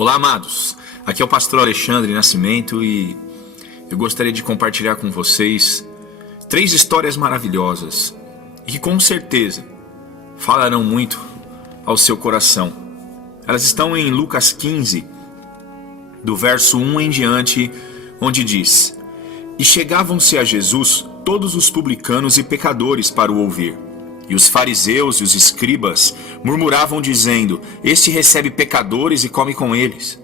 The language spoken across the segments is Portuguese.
Olá, amados. Aqui é o pastor Alexandre Nascimento e eu gostaria de compartilhar com vocês 3 histórias maravilhosas e que com certeza falarão muito ao seu coração. Elas estão em Lucas 15, do verso 1 em diante, onde diz: E chegavam-se a Jesus todos os publicanos e pecadores para o ouvir. E os fariseus e os escribas murmuravam dizendo: Este recebe pecadores e come com eles.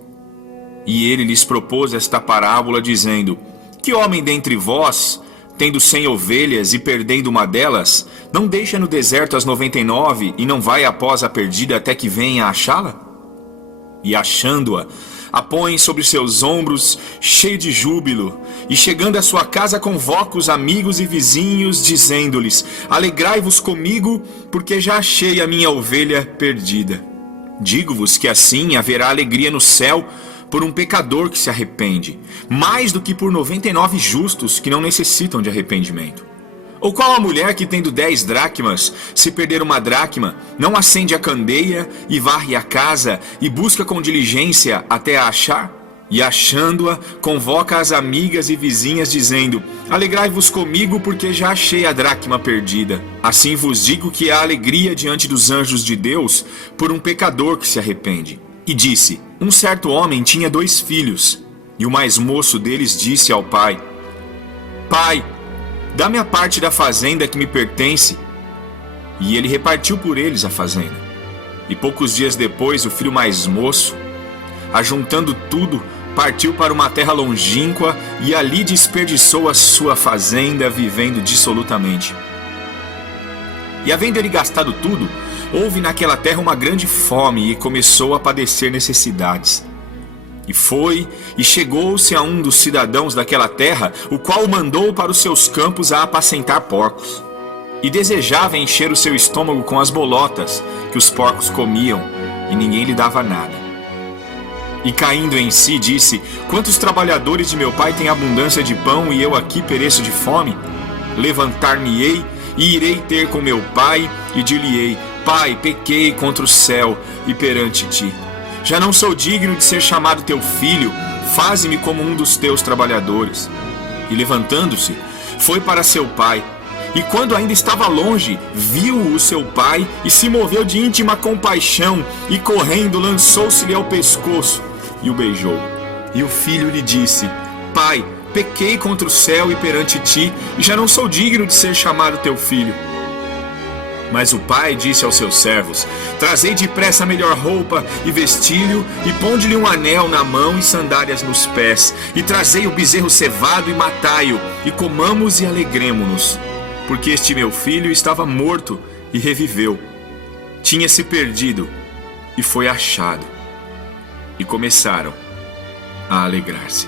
E ele lhes propôs esta parábola dizendo: Que homem dentre vós, tendo 100 ovelhas e perdendo uma delas, não deixa no deserto as 99 e não vai após a perdida até que venha achá-la? E achando-a, a põe sobre seus ombros, cheio de júbilo, e chegando à sua casa convoca os amigos e vizinhos, dizendo-lhes: Alegrai-vos comigo, porque já achei a minha ovelha perdida. Digo-vos que assim haverá alegria no céu por um pecador que se arrepende, mais do que por 99 justos que não necessitam de arrependimento. Ou qual a mulher que, tendo 10 dracmas, se perder uma dracma, não acende a candeia e varre a casa e busca com diligência até a achar? E achando-a, convoca as amigas e vizinhas, dizendo: Alegrai-vos comigo, porque já achei a dracma perdida. Assim vos digo que há alegria diante dos anjos de Deus por um pecador que se arrepende. E disse: Um certo homem tinha 2 filhos, e o mais moço deles disse ao pai: Pai, dá-me a parte da fazenda que me pertence. E ele repartiu por eles a fazenda. E poucos dias depois, o filho mais moço, ajuntando tudo, partiu para uma terra longínqua e ali desperdiçou a sua fazenda, vivendo dissolutamente. E havendo ele gastado tudo, houve naquela terra uma grande fome e começou a padecer necessidades. E foi, e chegou-se a um dos cidadãos daquela terra, o qual o mandou para os seus campos a apacentar porcos. E desejava encher o seu estômago com as bolotas que os porcos comiam, e ninguém lhe dava nada. E caindo em si, disse: Quantos trabalhadores de meu pai têm abundância de pão, e eu aqui pereço de fome? Levantar-me-ei, e irei ter com meu pai, e dir-lhe-ei: Pai, pequei contra o céu e perante ti. Já não sou digno de ser chamado teu filho, faze-me como um dos teus trabalhadores. E levantando-se, foi para seu pai. E quando ainda estava longe, viu-o o seu pai e se moveu de íntima compaixão, e correndo lançou-se-lhe ao pescoço e o beijou. E o filho lhe disse: Pai, pequei contra o céu e perante ti, e já não sou digno de ser chamado teu filho. Mas o pai disse aos seus servos: Trazei depressa a melhor roupa e vestilho, e ponde-lhe um anel na mão e sandálias nos pés, e trazei o bezerro cevado e matai-o, e comamos e alegremo-nos. Porque este meu filho estava morto e reviveu, tinha se perdido e foi achado. E começaram a alegrar-se.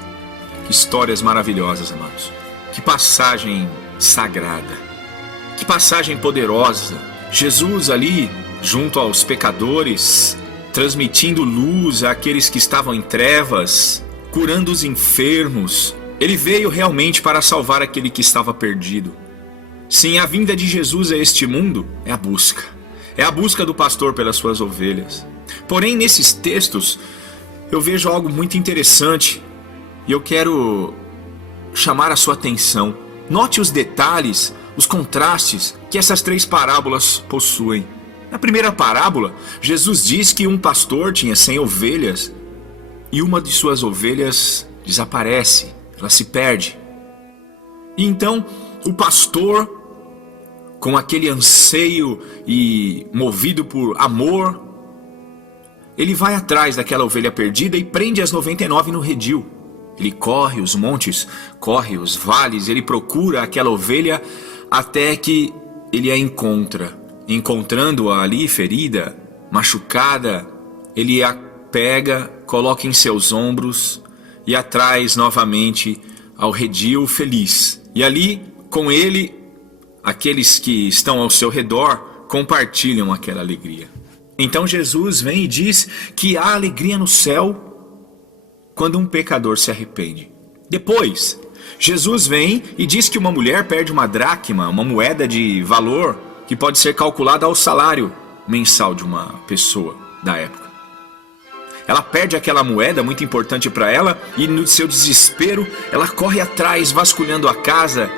Que histórias maravilhosas, amados. Que passagem sagrada. Que passagem poderosa. Jesus ali, junto aos pecadores, transmitindo luz àqueles que estavam em trevas, curando os enfermos. Ele veio realmente para salvar aquele que estava perdido. Sim, a vinda de Jesus a este mundo é a busca. É a busca do pastor pelas suas ovelhas. Porém, nesses textos, eu vejo algo muito interessante e eu quero chamar a sua atenção. Note os detalhes, os contrastes que essas 3 parábolas possuem. Na primeira parábola, Jesus diz que um pastor tinha 100 ovelhas e uma de suas ovelhas desaparece, ela se perde. E então, o pastor, com aquele anseio e movido por amor, ele vai atrás daquela ovelha perdida e prende as 99 no redil. Ele corre os montes, corre os vales, ele procura aquela ovelha até que ele a encontra. Encontrando-a ali ferida, machucada, ele a pega, coloca em seus ombros e a traz novamente ao redil feliz. E ali, com ele, aqueles que estão ao seu redor compartilham aquela alegria. Então Jesus vem e diz que há alegria no céu quando um pecador se arrepende. Depois, Jesus vem e diz que uma mulher perde uma dracma, uma moeda de valor que pode ser calculada ao salário mensal de uma pessoa da época. Ela perde aquela moeda muito importante para ela e no seu desespero ela corre atrás, vasculhando a casa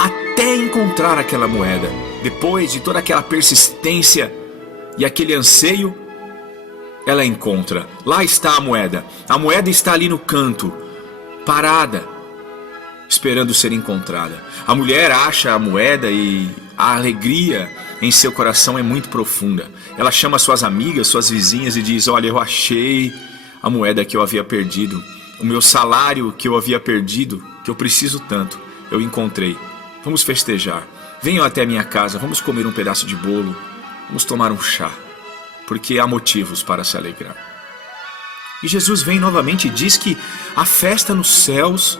até encontrar aquela moeda. Depois de toda aquela persistência e aquele anseio, ela encontra. Lá está a moeda. A moeda está ali no canto, parada, esperando ser encontrada. A mulher acha a moeda e a alegria em seu coração é muito profunda. Ela chama suas amigas, suas vizinhas e diz: olha, eu achei a moeda que eu havia perdido. O meu salário que eu havia perdido, que eu preciso tanto, eu encontrei. Vamos festejar. Venham até a minha casa, vamos comer um pedaço de bolo, vamos tomar um chá, porque há motivos para se alegrar. E Jesus vem novamente e diz que há festa nos céus,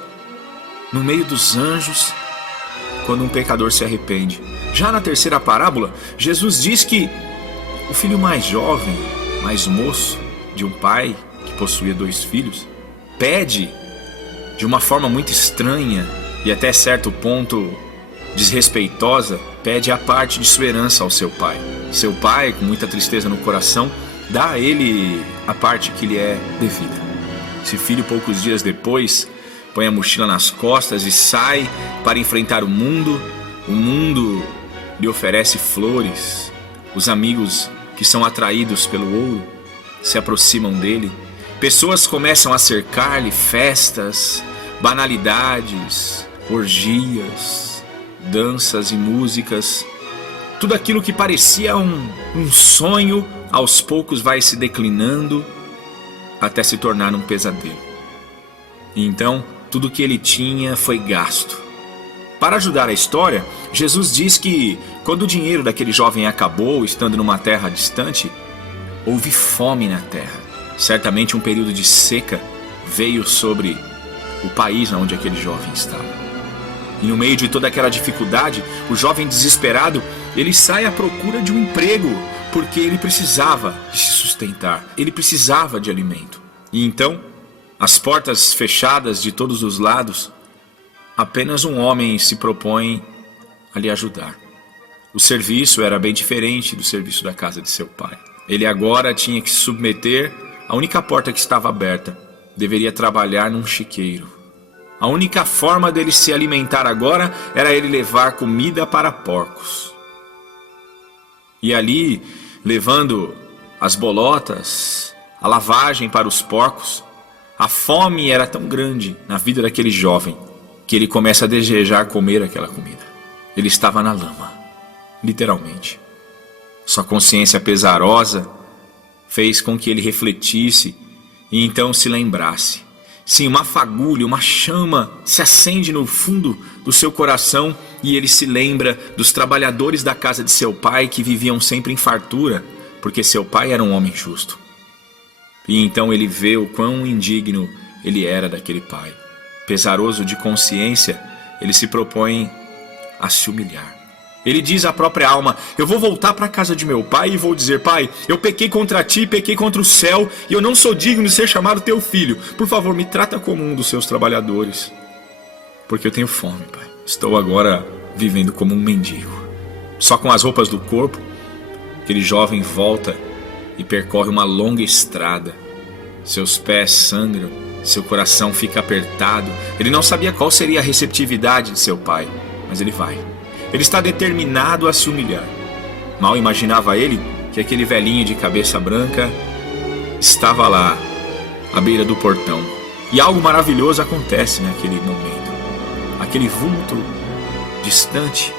no meio dos anjos, quando um pecador se arrepende. Já na terceira parábola, Jesus diz que o filho mais jovem, mais moço, de um pai que possuía 2 filhos, pede de uma forma muito estranha e até certo ponto desrespeitosa, pede a parte de sua herança ao seu pai. Seu pai, com muita tristeza no coração, dá a ele a parte que lhe é devida. Esse filho, poucos dias depois, põe a mochila nas costas e sai para enfrentar o mundo. O mundo lhe oferece flores. Os amigos que são atraídos pelo ouro se aproximam dele. Pessoas começam a cercar-lhe, festas, banalidades, orgias, danças e músicas. Tudo aquilo que parecia um sonho, aos poucos vai se declinando até se tornar um pesadelo. E então, tudo que ele tinha foi gasto. Para ajudar a história, Jesus diz que quando o dinheiro daquele jovem acabou, estando numa terra distante, houve fome na terra. Certamente um período de seca veio sobre o país onde aquele jovem estava. E no meio de toda aquela dificuldade, o jovem desesperado, ele sai à procura de um emprego, porque ele precisava de se sustentar, ele precisava de alimento. E então, as portas fechadas de todos os lados, apenas um homem se propõe a lhe ajudar. O serviço era bem diferente do serviço da casa de seu pai. Ele agora tinha que se submeter à única porta que estava aberta. Deveria trabalhar num chiqueiro. A única forma dele se alimentar agora era ele levar comida para porcos. E ali, levando as bolotas, a lavagem para os porcos, a fome era tão grande na vida daquele jovem que ele começa a desejar comer aquela comida. Ele estava na lama, literalmente. Sua consciência pesarosa fez com que ele refletisse e então se lembrasse. Sim, uma fagulha, uma chama se acende no fundo do seu coração e ele se lembra dos trabalhadores da casa de seu pai que viviam sempre em fartura, porque seu pai era um homem justo. E então ele vê o quão indigno ele era daquele pai. Pesaroso de consciência, ele se propõe a se humilhar. Ele diz à própria alma: eu vou voltar para a casa de meu pai e vou dizer: pai, eu pequei contra ti, pequei contra o céu, e eu não sou digno de ser chamado teu filho. Por favor, me trata como um dos seus trabalhadores, porque eu tenho fome, pai. Estou agora vivendo como um mendigo. Só com as roupas do corpo, aquele jovem volta e percorre uma longa estrada. Seus pés sangram, seu coração fica apertado. Ele não sabia qual seria a receptividade de seu pai, mas ele vai. Ele está determinado a se humilhar. Mal imaginava ele que aquele velhinho de cabeça branca estava lá, à beira do portão. E algo maravilhoso acontece naquele momento. Aquele vulto distante,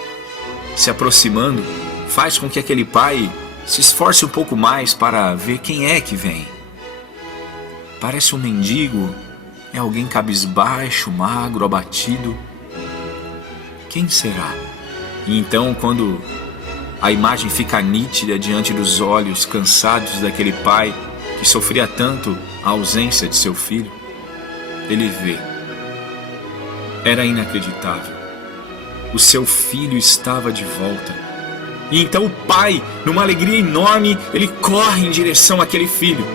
se aproximando, faz com que aquele pai se esforce um pouco mais para ver quem é que vem. Parece um mendigo, é alguém cabisbaixo, magro, abatido. Quem será? E então, quando a imagem fica nítida diante dos olhos cansados daquele pai que sofria tanto a ausência de seu filho, ele vê. Era inacreditável. O seu filho estava de volta. E então o pai, numa alegria enorme, ele corre em direção àquele filho.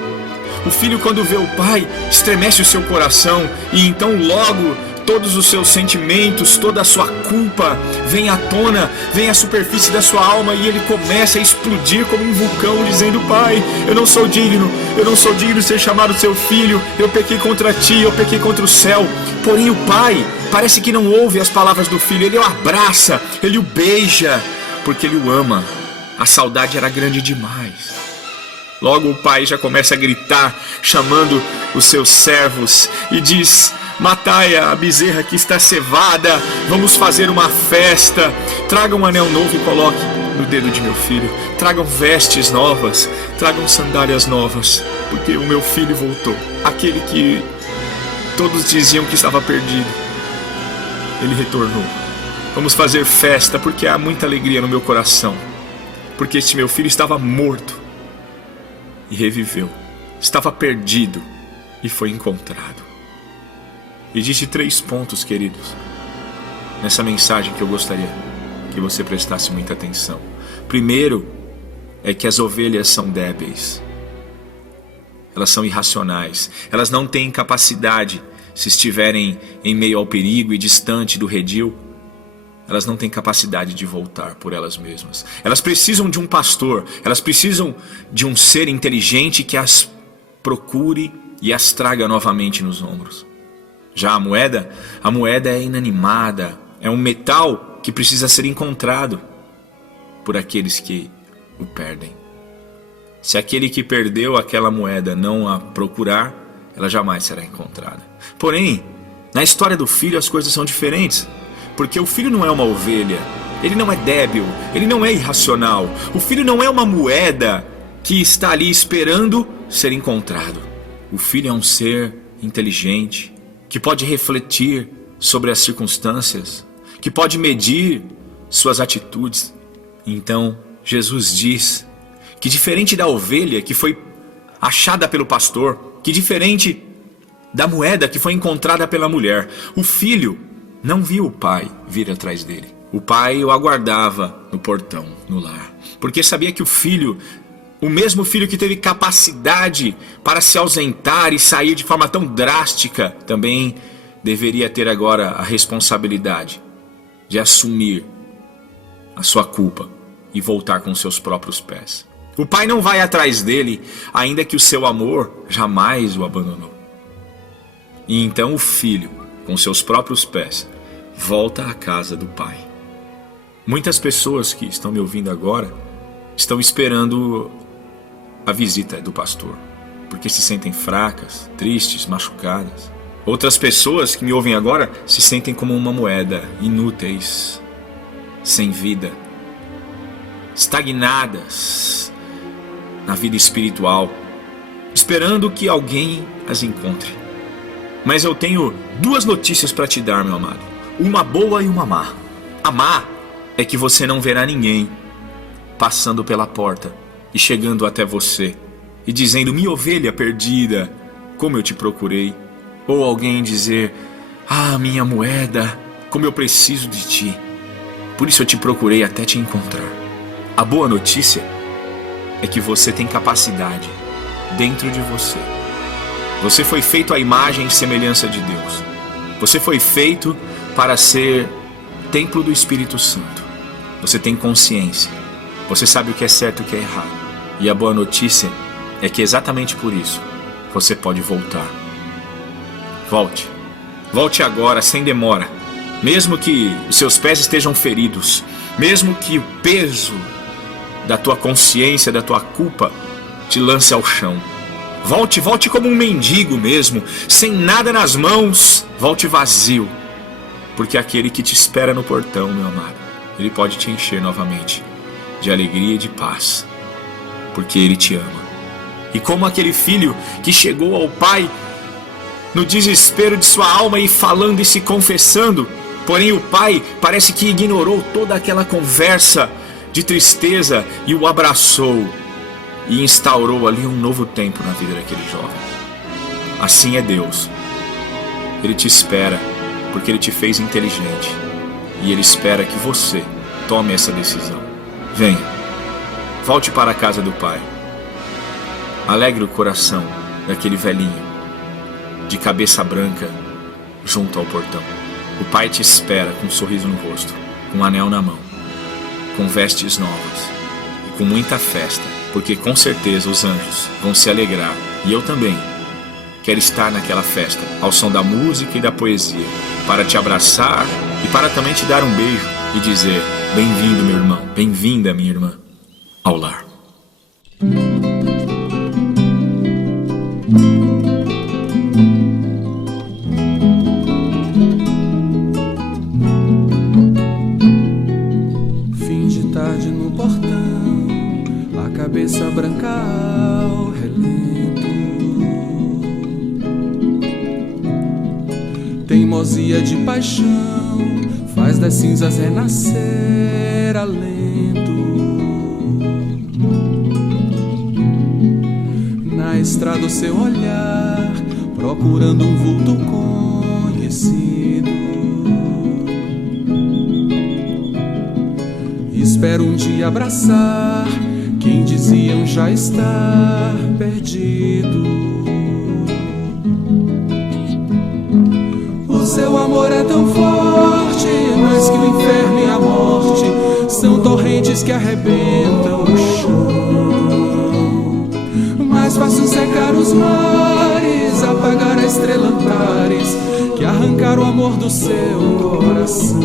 O filho, quando vê o pai, estremece o seu coração e então logo todos os seus sentimentos, toda a sua culpa vem à tona, vem à superfície da sua alma e ele começa a explodir como um vulcão, dizendo: Pai, eu não sou digno de ser chamado seu filho, eu pequei contra ti, eu pequei contra o céu. Porém o pai parece que não ouve as palavras do filho, ele o abraça, ele o beija, porque ele o ama. A saudade era grande demais. Logo o pai já começa a gritar, chamando os seus servos e diz: matai a bezerra que está cevada, vamos fazer uma festa, tragam um anel novo e coloque no dedo de meu filho, tragam vestes novas, tragam sandálias novas, porque o meu filho voltou, aquele que todos diziam que estava perdido, ele retornou. Vamos fazer festa, porque há muita alegria no meu coração, porque este meu filho estava morto e reviveu, estava perdido e foi encontrado. Existem 3 pontos, queridos, nessa mensagem que eu gostaria que você prestasse muita atenção. Primeiro é que as ovelhas são débeis, elas são irracionais, elas não têm capacidade, se estiverem em meio ao perigo e distante do redil, elas não têm capacidade de voltar por elas mesmas. Elas precisam de um pastor, elas precisam de um ser inteligente que as procure e as traga novamente nos ombros. Já a moeda é inanimada, é um metal que precisa ser encontrado por aqueles que o perdem. Se aquele que perdeu aquela moeda não a procurar, ela jamais será encontrada. Porém, na história do filho as coisas são diferentes. Porque o filho não é uma ovelha, ele não é débil, ele não é irracional. O filho não é uma moeda que está ali esperando ser encontrado. O filho é um ser inteligente, que pode refletir sobre as circunstâncias, que pode medir suas atitudes. Então, Jesus diz que diferente da ovelha que foi achada pelo pastor, que diferente da moeda que foi encontrada pela mulher, o filho não viu o pai vir atrás dele. O pai o aguardava no portão, no lar, porque sabia que o filho, o mesmo filho que teve capacidade para se ausentar e sair de forma tão drástica, também deveria ter agora a responsabilidade de assumir a sua culpa e voltar com seus próprios pés. O pai não vai atrás dele, ainda que o seu amor jamais o abandonou. E então o filho, com seus próprios pés, volta à casa do pai. Muitas pessoas que estão me ouvindo agora estão esperando a visita do pastor, porque se sentem fracas, tristes, machucadas. Outras pessoas que me ouvem agora se sentem como uma moeda, inúteis, sem vida, estagnadas na vida espiritual, esperando que alguém as encontre. Mas eu tenho 2 notícias para te dar, meu amado. Uma boa e uma má. A má é que você não verá ninguém passando pela porta e chegando até você e dizendo: minha ovelha perdida, como eu te procurei. Ou alguém dizer: ah, minha moeda, como eu preciso de ti, por isso eu te procurei até te encontrar. A boa notícia é que você tem capacidade dentro de você. Você foi feito à imagem e semelhança de Deus. Você foi feito para ser templo do Espírito Santo. Você tem consciência. Você sabe o que é certo e o que é errado. E a boa notícia é que exatamente por isso você pode voltar. Volte. Volte agora, sem demora. Mesmo que os seus pés estejam feridos, mesmo que o peso da tua consciência, da tua culpa, te lance ao chão. Volte, volte como um mendigo mesmo, sem nada nas mãos, volte vazio. Porque aquele que te espera no portão, meu amado, ele pode te encher novamente de alegria e de paz, porque ele te ama. E como aquele filho que chegou ao pai no desespero de sua alma e falando e se confessando, porém o pai parece que ignorou toda aquela conversa de tristeza e o abraçou e instaurou ali um novo tempo na vida daquele jovem. Assim é Deus. Ele te espera porque Ele te fez inteligente e Ele espera que você tome essa decisão. Venha, volte para a casa do Pai. Alegre o coração daquele velhinho de cabeça branca junto ao portão. O Pai te espera com um sorriso no rosto, com um anel na mão, com vestes novas e com muita festa, porque com certeza os anjos vão se alegrar, e eu também quero estar naquela festa, ao som da música e da poesia, para te abraçar e para também te dar um beijo e dizer: bem-vindo, meu irmão, bem-vinda, minha irmã, ao lar. Fim de tarde no portão, a cabeça branca ao relento. Teimosia de paixão faz das cinzas renascer alento. Na estrada o seu olhar, procurando um vulto conhecido. Espero um dia abraçar quem diziam já estar perdido. O seu amor é tão forte, mais que o inferno e a morte são torrentes que arrebentam o chão. Mais fácil secar os mares, apagar a estrela Antares, que arrancar o amor do seu coração.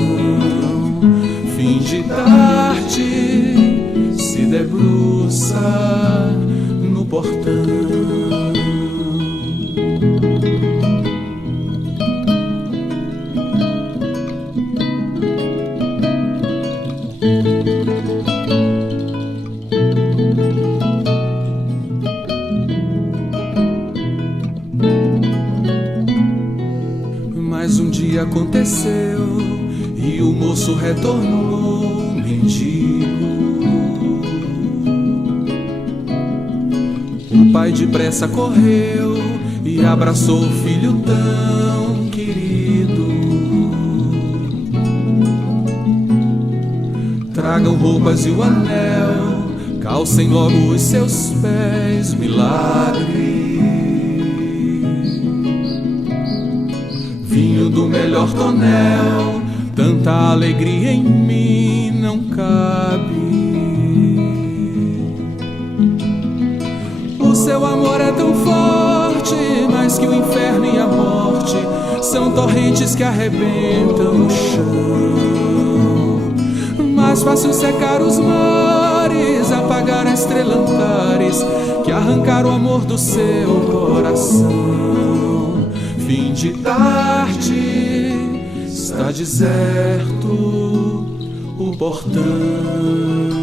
Fim de tarde se debruça no portão. Mais um dia aconteceu e o moço retornou mendigo. O pai depressa correu e abraçou o filho tão querido. Tragam roupas e o anel, calcem logo os seus pés, milagre. Vinho do melhor tonel, tanta alegria em mim não cabe. O seu amor é tão forte, mais que o inferno e a morte são torrentes que arrebentam o chão. Mais fácil secar os mares, apagar a estrela Antares, que arrancar o amor do seu coração. Fim de tarde, está deserto o portão.